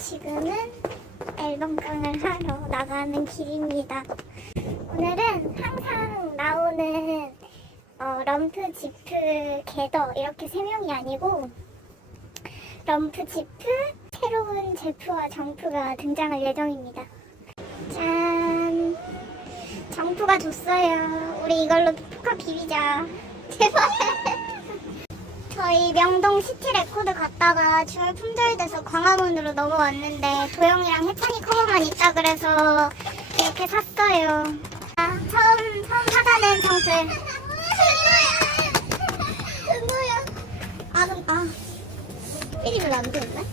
지금은 앨범깡을 하러 나가는 길입니다. 오늘은 항상 나오는 어, 럼프, 지프, 게더 이렇게 세 명이 아니고 럼프, 지프, 새로운 제프와 정프가 등장할 예정입니다. 짠! 정프가 줬어요. 우리 이걸로 포카 비비자. 제발. 저희 명동 시티 레코드 갔다가 주말 품절돼서 광화문으로 넘어왔는데 도영이랑 혜찬이 커버만 있다 그래서 이렇게 샀어요. 아, 처음 처음 정수. 은호야. 아, 그럼 아. 삐리 별로 안 좋은데?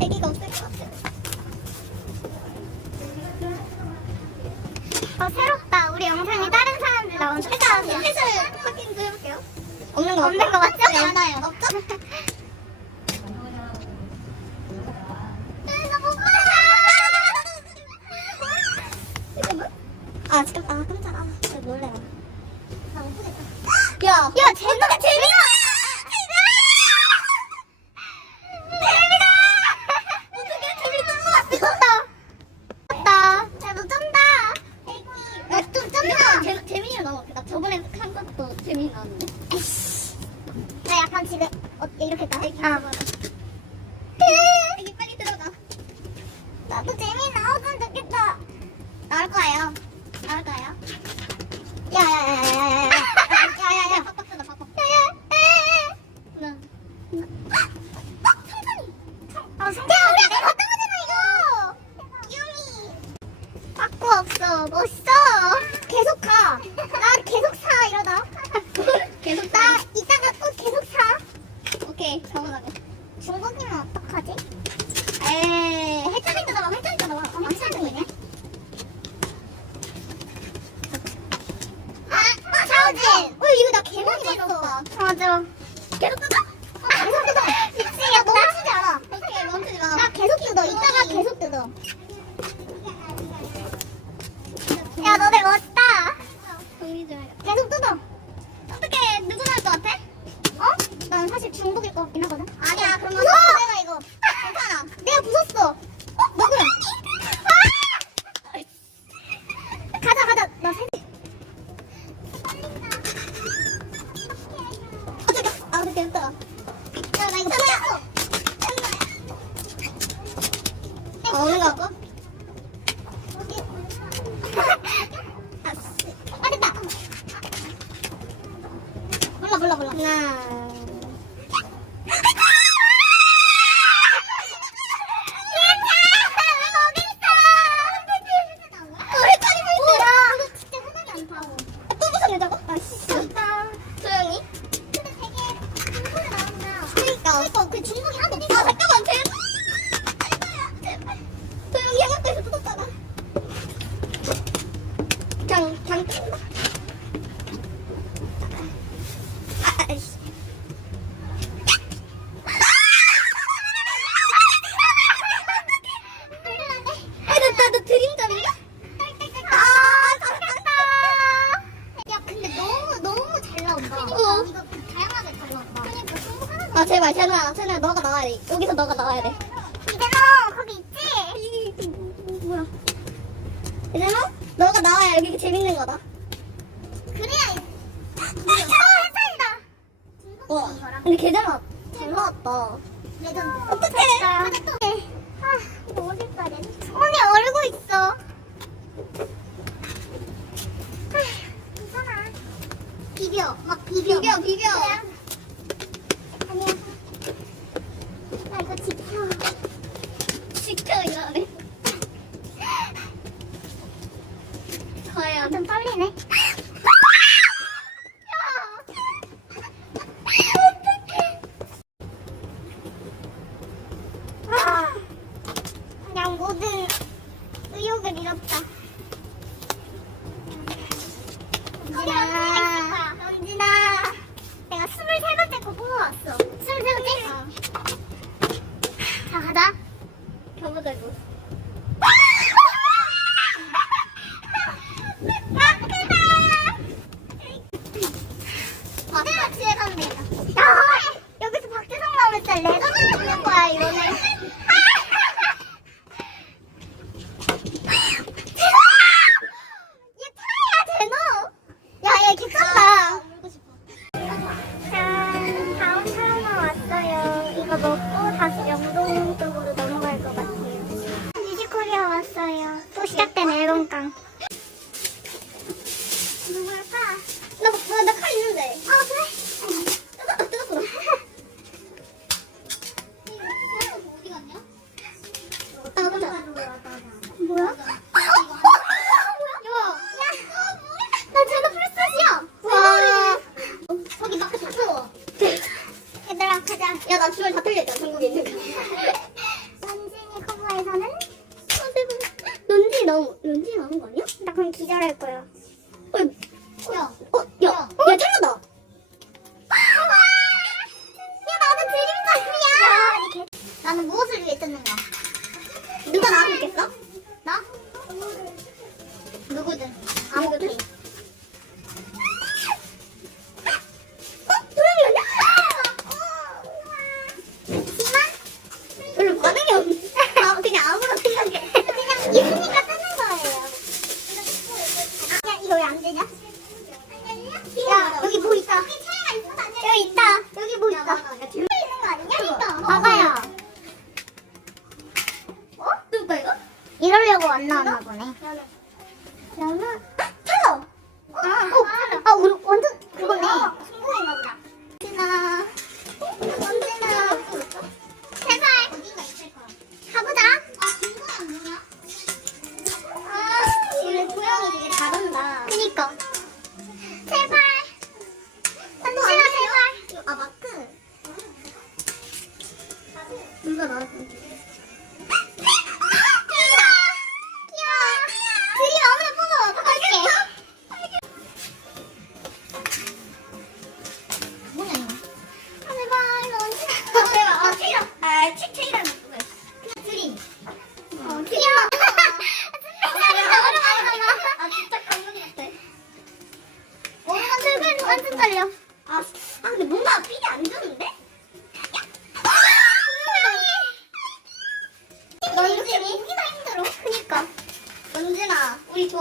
애기가 없을 것 같아. 어, 새롭다. 우리 영상에 다른 사람들 나온 일단 해설 확인 좀 해볼게요. 없는 거 없는 거 맞죠? 네, 많아요. 없죠? 아, 지금 아, 깜짝아. 저 놀래라. 나 못보겠다. 야, 야, 재민아, 재민아! 재민아! 어떻게 재민이 또 왔어? 맞다. 쟤도 쩐다. 나좀 쩐다. 재, 재민이가 나와. 나 저번에 한 것도 재민이 나왔는데. 나 약간 지금 어, 이렇게 다 애기 아. 애기 빨리 들어가. 나도 재미 나오면 좋겠다. 나올 거예요. 나올 거예요. 야야야야야야. 야야야. 팍팍 쓰다 팍팍. 야야야야. 나. 아, 성태야, 우리 아까 갔다 오잖아, 이거. 귀요미. 바꾸 없어. 멋있어. 계속 가. 나 계속 사, 이러다. 계속 나 이따가 또 계속 사. 오케이. 잡아나가. 중국이면 어떡하지? 에이. 해찬이 뜯어봐. 해찬이 뜯어봐. 어, 해찬이 뜯어봐. 아, 아, 자오진. 어, 이거 나 개많이 봤어. 맞아. 계속 뜯어. 아, 계속 뜯어. 미치겠다. 너 멈추지 않아. 오케이. 멈추지 마. 나 계속 뜯어. 이따가 계속 뜯어. 야, 너네 멋있다. 계속 뜯어. 어떻게 누구 나올 것 같아? 어? 난 사실 중복일 것 같긴 하거든. 아니야. 그러면 부숴! 내가 이거. 괜찮아. 내가 부쉈어. 어? 누구야? 아! 가자, 가자. 나 세. 어떻게? 아, 어떻게 했다. 야, 나 이거 부쉈어. 어, 오는 거 같고. 아씨. 아, 됐다. 몰라, 몰라, 몰라. 하나. 또 무섭냐고? 아, 씨. 소영이? 그니까. 그러니까 그 중국이 하나도 없어. 아, 잠깐만, 제발. 제발. 소영이 해먹고 뜯었잖아. 그냥, 그냥 뜯는다. 아, 아이씨. 아, 나, 나, 너 드림점인가? 아, 잘한다. 야, 근데 너무 너무 잘 나온다. 어. 이거 다양하게 잘 나온다. 그러니까 중국 하나도 아, 제발, 제노야, 제노야, 너가 나와야 돼. 여기서 너가 나와야 돼. 이제 너 거기 있지? 뭐야? 제노? 너가 나와 야 여기 재밌는 거다. 그래야. 아, 햇살이다. 와, 근데 걔잖아. 잘 나왔다. 레전드. 어떡해. 맞아 또. 아, 이거 어딜 까야 되지? 손이 얼고 있어. 아, 괜찮아. 비벼, 막 비벼. 비벼, 비벼. 그냥. Yeah.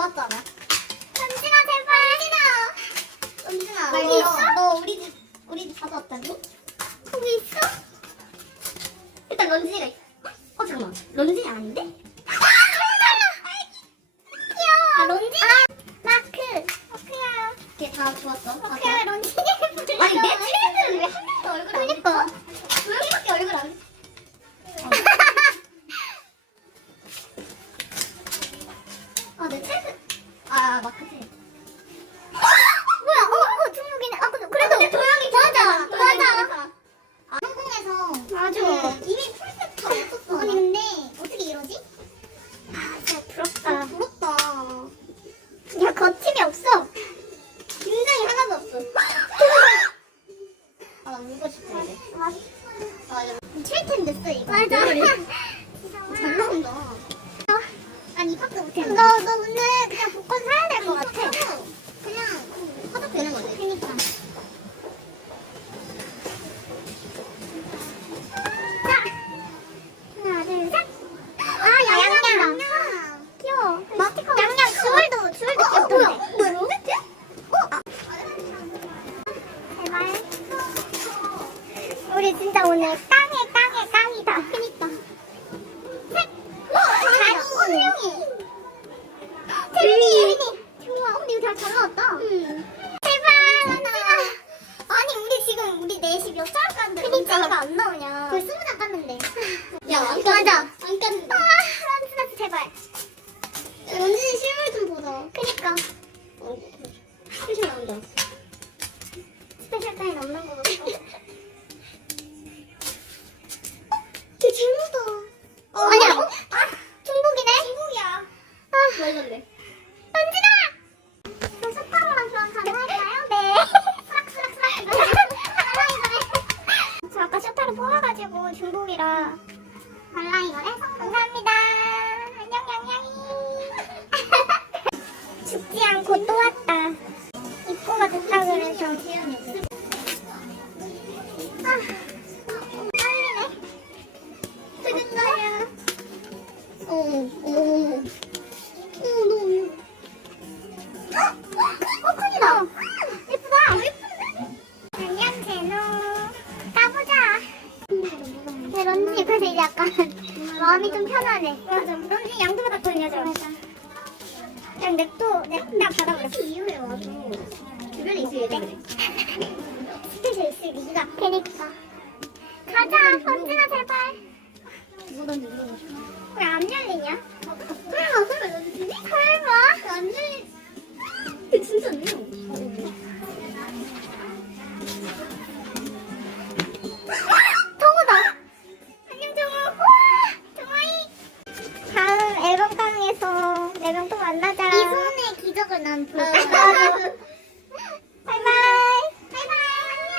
Guatara. 我巴 던지마 제발. 뭐 던지지? 왜안 열리냐? 설마 설마 던지지? 설마 안 열리. 근데 진짜 안 열려. 아! 정우다. 안녕 정우. 와 정우이. 다음 앨범 강에서 내명 또 만나자. 이소은의 기적을 난 어. 볼. 바이바이. 바이바이. 안녕.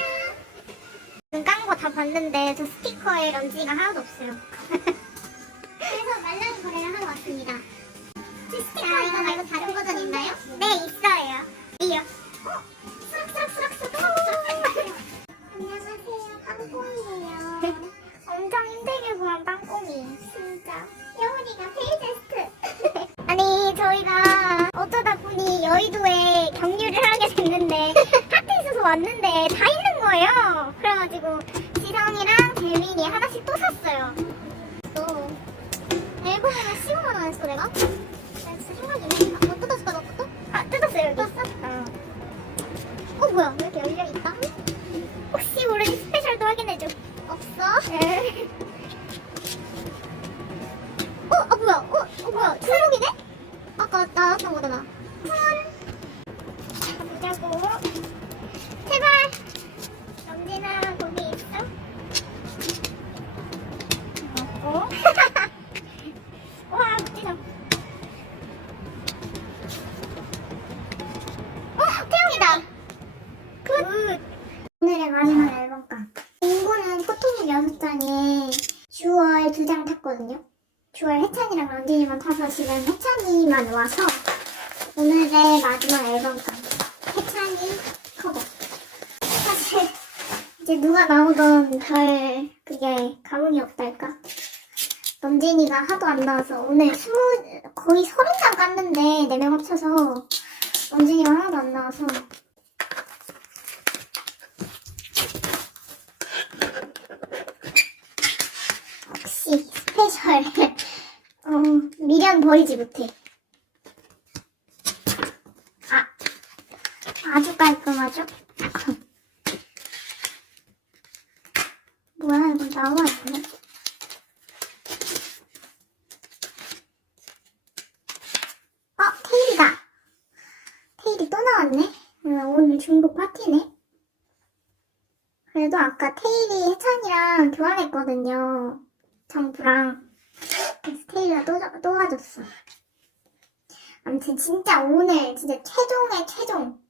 눈 깐 거 다 봤는데 저 스틱. 티커에 런지가 하나도 없어요. 그래서 말랑이 거래를 하러 왔습니다. 스티커 이거 말고 다른 버전 있나요? 네 있어요. 이요. 어? 수락수락수락수락. 안녕하세요. 빵콩이에요. 엄청 힘들게 구한 빵꼬미. 진짜. 여운이가 페이제스트. 아니 저희가 어쩌다 보니 여의도에 경유를 하게 됐는데 하트 있어서 왔는데 다 있는 거예요. 그래가지고 지성이랑 재민이 하나씩 또 샀어요. 또 앨범에는 15만 원 했어 내가? 진짜 생각이 나. 뭐 뜯었을까 너 것도? 아 뜯었어요 여기. 뜯었어? 어. 어 뭐야 왜 이렇게 열려 있다? 오늘의 마지막 앨범감. 인고는 포토북 6장에 주얼 2장 탔거든요. 주얼 해찬이랑 런쥔이만 타서 지금 해찬이만 와서 오늘의 마지막 앨범감. 해찬이 커버. 사실 이제 누가 나오던 별 그게 감흥이 없달까? 런쥔이가 하도 안 나와서 오늘 스무 거의 서른 장 깠는데 네 명 합쳐서 런쥔이가 하나도 안 나와서 역시 스페셜. 어 미련 버리지 못해. 아 아주 깔끔하죠? 뭐야 이거 나와 있네 어 테일이다. 테일이 또 나왔네. 음, 오늘 중복 파티네. 그래도 아까 테일이 해찬이랑 교환했거든요 정부랑 테일이가 또, 줘- 또 와줬어. 아무튼 진짜 오늘 진짜 최종의 최종. 끝